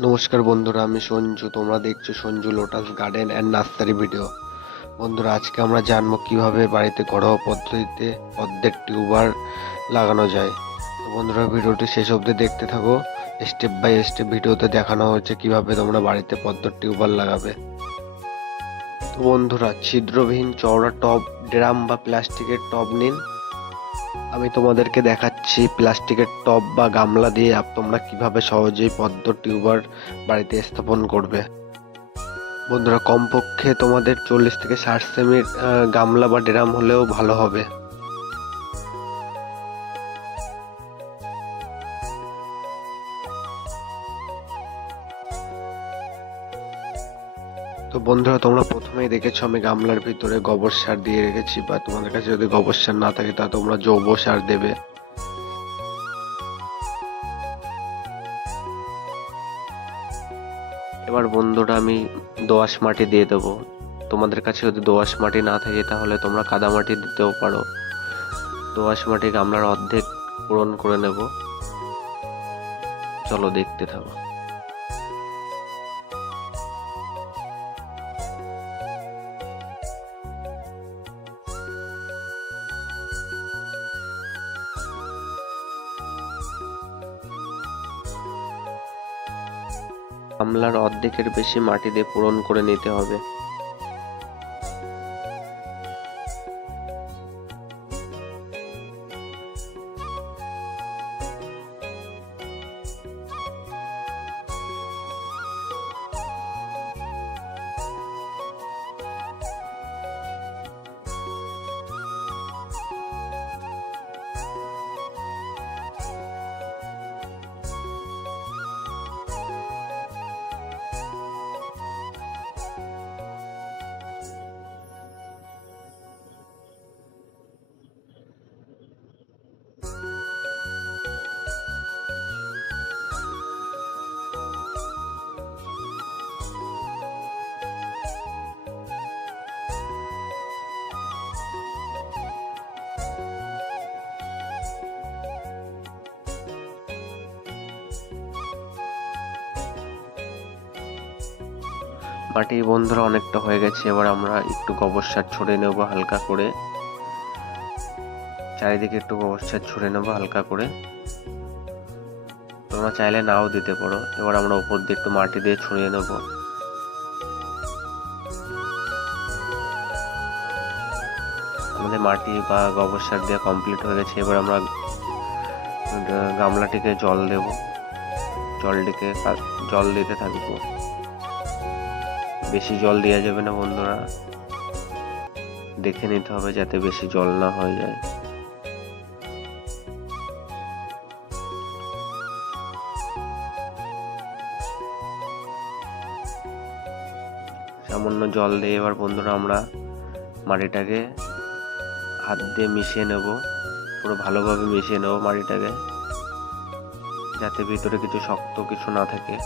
নমস্কার বন্ধুরা, আমি সঞ্জু। তোমরা দেখছো Sanju lotus garden and nursery video. বন্ধুরা, আজকে আমরা জানবো কিভাবে বাড়িতে ঘরোয়া পদ্ধতিতে পদ্মের টিউবার লাগানো যায়। তো বন্ধুরা, ভিডিওটি শেষ অবধি দেখতে থাকো। স্টেপ বাই স্টেপ ভিডিওতে দেখানো হচ্ছে কিভাবে তোমরা বাড়িতে পদ্মের টিউবার লাগাবে। তো বন্ধুরা, ছিদ্রবিহীন চওড়া টব, ড্রাম বা প্লাস্টিকের টব নিন। আমি তোমাদেরকে দেখাচ্ছি প্লাস্টিকের টব বা গামলা দিয়ে তোমরা কিভাবে সহজেই পদ্ম টিউবার বাড়িতে স্থাপন করবে। বন্ধুরা, কমপক্ষে তোমাদের 40 থেকে 60 সেমির গামলা বা ড্রাম হলেও ভালো হবে। তো বন্ধুরা, তোমরা প্রথমেই দেখেছো আমি গামলার ভিতরে গোবর সার দিয়ে রেখেছি, বা তোমাদের কাছে যদি গোবর সার না থাকে তা তোমরা জৈব সার দেবে। এবার বন্ধুরা, আমি দোআঁশ মাটি দিয়ে দেবো। তোমাদের কাছে যদি দোআঁশ মাটি না থাকে তাহলে তোমরা কাদা মাটি দিতেও পারো। দোআঁশ মাটি গামলার অর্ধেক পূরণ করে নেব। চলো দেখতে থাকো। গামলার অর্ধেকের বেশি মাটি দিয়ে পূরণ করে নিতে হবে। মাটি বন্ধুরা অনেকটা হয়ে গেছে। এবার আমরা একটু গোবর সার ছড়িয়ে নেব হালকা করে। চারিদিকে একটু গোবর সার ছড়িয়ে নেব হালকা করে। তোমরা চাইলে নাও দিতে পারো। এবার আমরা উপর দিয়ে একটু মাটি দিয়ে ছড়িয়ে নেব। আমাদের মাটি বা গোবর সার দিয়ে কমপ্লিট হয়ে গেছে। এবার আমরা গামলাটিকে জল দেব। জল দিতে থাকবো। বেশি জল দেওয়া যাবে না বন্ধুরা, দেখে নিতে হবে যাতে বেশি জল না হয়ে যায়। সামান্য জল দিয়ে এবার বন্ধুরা আমরা মাটিটাকে হাত দিয়ে মিশিয়ে নেব। পুরো ভালোভাবে মিশিয়ে নেব মাটিটাকে, যাতে ভিতরে কিছু শক্ত কিছু না থাকে।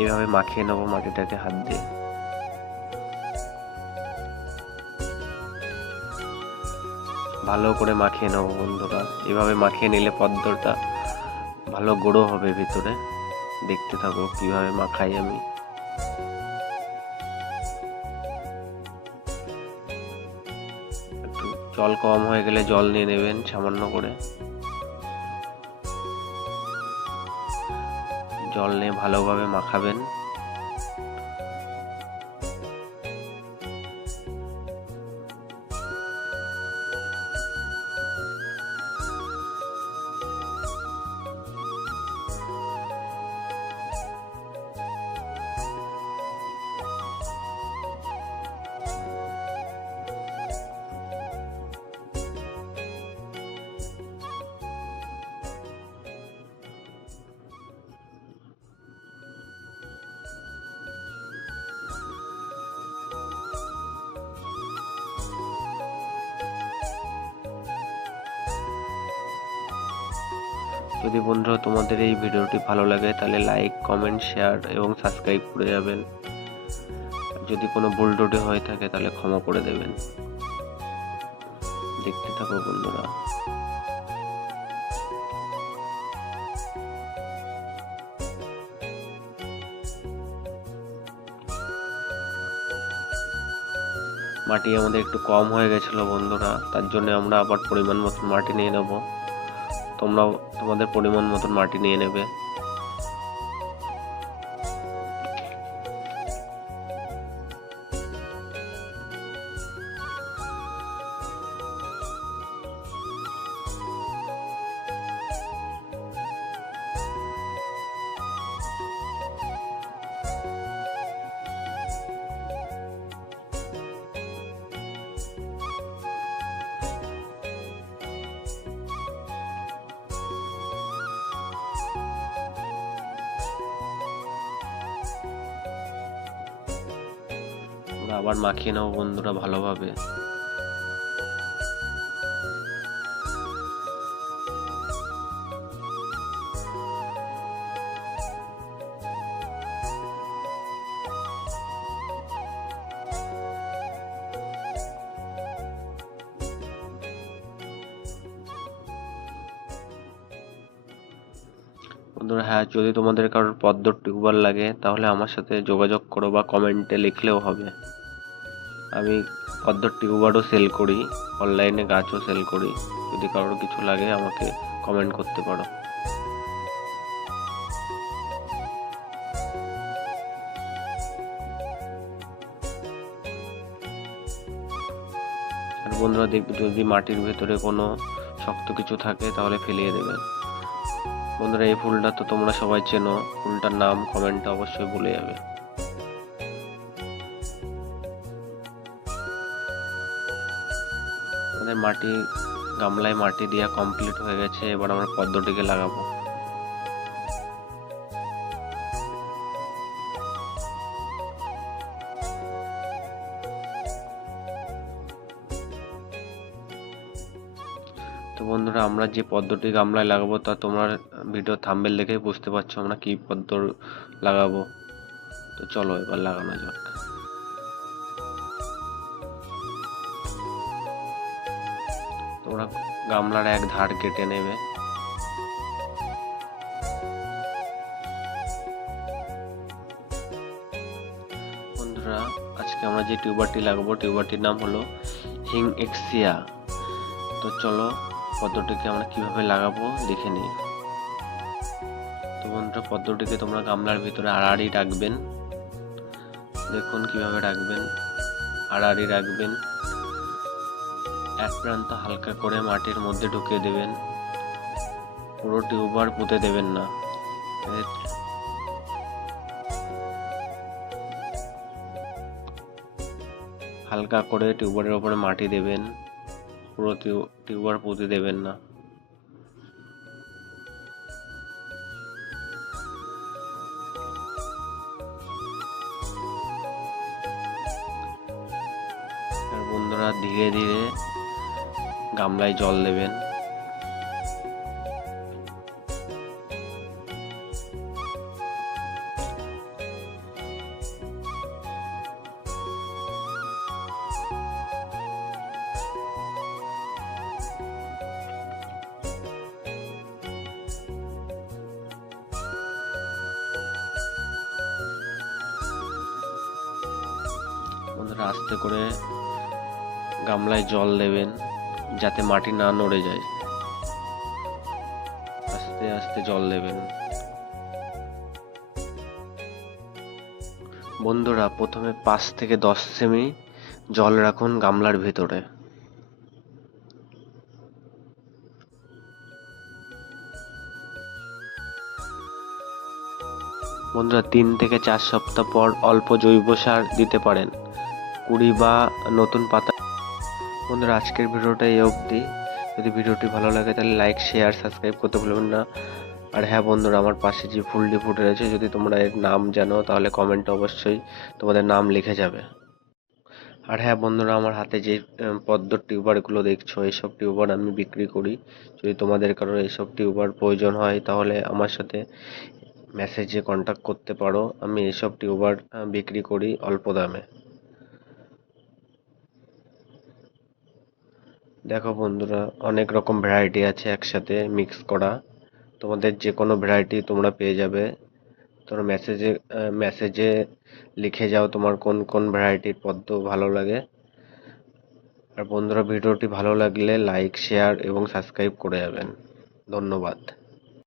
এইভাবে মাখিয়ে নেব মাটিটাকে হাত দিয়ে। ভালো করে মাখিয়ে নেব বন্ধুরা। এভাবে মাখিয়ে নিলে পদ্মটা ভালো গুঁড়ো হবে ভিতরে। দেখতে থাকো কিভাবে মাখাই আমি। একটু জল কম হয়ে গেলে জল নিয়ে নেবেন সামান্য করে। জল নিয়ে ভালোভাবে মাখাবেন। যদি বন্ধুরা তোমাদের এই ভিডিওটি ভালো লাগে তাহলে লাইক, কমেন্ট, শেয়ার এবং সাবস্ক্রাইব করে যাবেন। যদি কোনো ভুল ত্রুটি হয়ে থাকে তাহলে ক্ষমা করে দেবেন। দেখতে থাকো বন্ধুরা। মাটি আমাদের একটু কম হয়ে গেছিলো বন্ধুরা, তার জন্য আমরা আবার পরিমাণ মতন মাটি নিয়ে নেব। তোমরাও তোমাদের পরিমাণ মতন মাটি নিয়ে নেবে। আমরা আবার মাখিয়ে নেবো বন্ধুরা ভালোভাবে। বন্ধুরা হ্যাঁ, যদি তোমাদের কারোর পদ্মর টিউবওয়েল লাগে তাহলে আমার সাথে যোগাযোগ করো বা কমেন্টে লিখলেও হবে। আমি পদ্মর টিউবওয়েলও সেল করি, অনলাইনে গাছও সেল করি। যদি কারোর কিছু লাগে আমাকে কমেন্ট করতে পারো। আর বন্ধুরা যদি মাটির ভেতরে কোনো শক্ত কিছু থাকে তাহলে ফেলিয়ে দেবেন। বন্ধুরা এই ফুলটা তো তোমরা সবাই চেনো, ফুলটার নাম কমেন্টে অবশ্যই বলে যাবে। আমাদের মাটি গামলায় মাটি দেওয়া কমপ্লিট হয়ে গেছে, এবার আমরা পদ্মটিকে লাগাবো। তো বন্ধুরা আমরা যে পদ্মটি গামলায় লাগাবো তা তোমরা ভিডিও থাম্বনেল দেখেই বুঝতে পারছো আমরা কি পদ্ম লাগাবো। তো চলো এবার লাগানো যাক। তোমরা গামলার এক ধার কেটে নেবে। বন্ধুরা আজকে আমরা যে টিউবারটি লাগাবো টিউবারটির নাম হলো হিং এক্সিয়া। তো চলো পদ্মটিকে আমরা কিভাবে লাগাবো দেখে নিই। তো বন্ধুরা পদ্মটিকে তোমরা গামলার ভিতরে আড়াআড়ি রাখবেন। দেখুন কিভাবে রাখবেন, আড়াআড়ি রাখবেন। এক প্রান্ত হালকা করে মাটির মধ্যে ঢুকিয়ে দেবেন, পুরো টিউবার পুঁতে দেবেন না। হালকা করে টিউবারের উপরে মাটি দেবেন, পুরো টিউবার পুঁতে দেবেন না। আর বন্ধুরা ধীরে ধীরে গামলায় জল দেবেন। বন্ধুরা আস্তে করে গামলায় জল দেবেন যাতে মাটি না নড়ে যায়। আস্তে আস্তে জল দেবেন। বন্ধুরা প্রথমে 5 থেকে 10 সেমি জল রাখুন গামলার ভিতরে। বন্ধুরা 3 থেকে 4 সপ্তাহ পর অল্প জৈব সার দিতে পারেন, কুড়ি বা নতুন পাতা। বন্ধুরা আজকের ভিডিওটা এই অবধি। যদি ভিডিওটি ভালো লাগে তাহলে লাইক শেয়ার সাবস্ক্রাইব করতে ভুলবেন না। আর হ্যাঁ বন্ধুরা আমার পাশে যে ফুলটি ফুটে রয়েছে যদি তোমরা এর নাম জানো তাহলে কমেন্টে অবশ্যই তোমাদের নাম লিখে যাবে। আর হ্যাঁ বন্ধুরা আমার হাতে যে পদ্মর টিউবারগুলো দেখছো এইসব টিউবার আমি বিক্রি করি। যদি তোমাদের কারোর এইসব টিউবার প্রয়োজন হয় তাহলে আমার সাথে মেসেজে কন্ট্যাক্ট করতে পারো। আমি এইসব টিউবার বিক্রি করি অল্প দামে। দেখো বন্ধুরা অনেক রকম ভ্যারাইটি আছে একসাথে মিক্স করা, তোমাদের যে কোনো ভ্যারাইটি তোমরা পেয়ে যাবে। তোমরা মেসেজে লিখে যাও তোমার কোন কোন ভ্যারাইটির পদ্ম ভালো লাগে, আর বন্ধুরা, ভিডিওটি ভালো লাগলে লাইক, শেয়ার এবং সাবস্ক্রাইব করে যাবেন। ধন্যবাদ।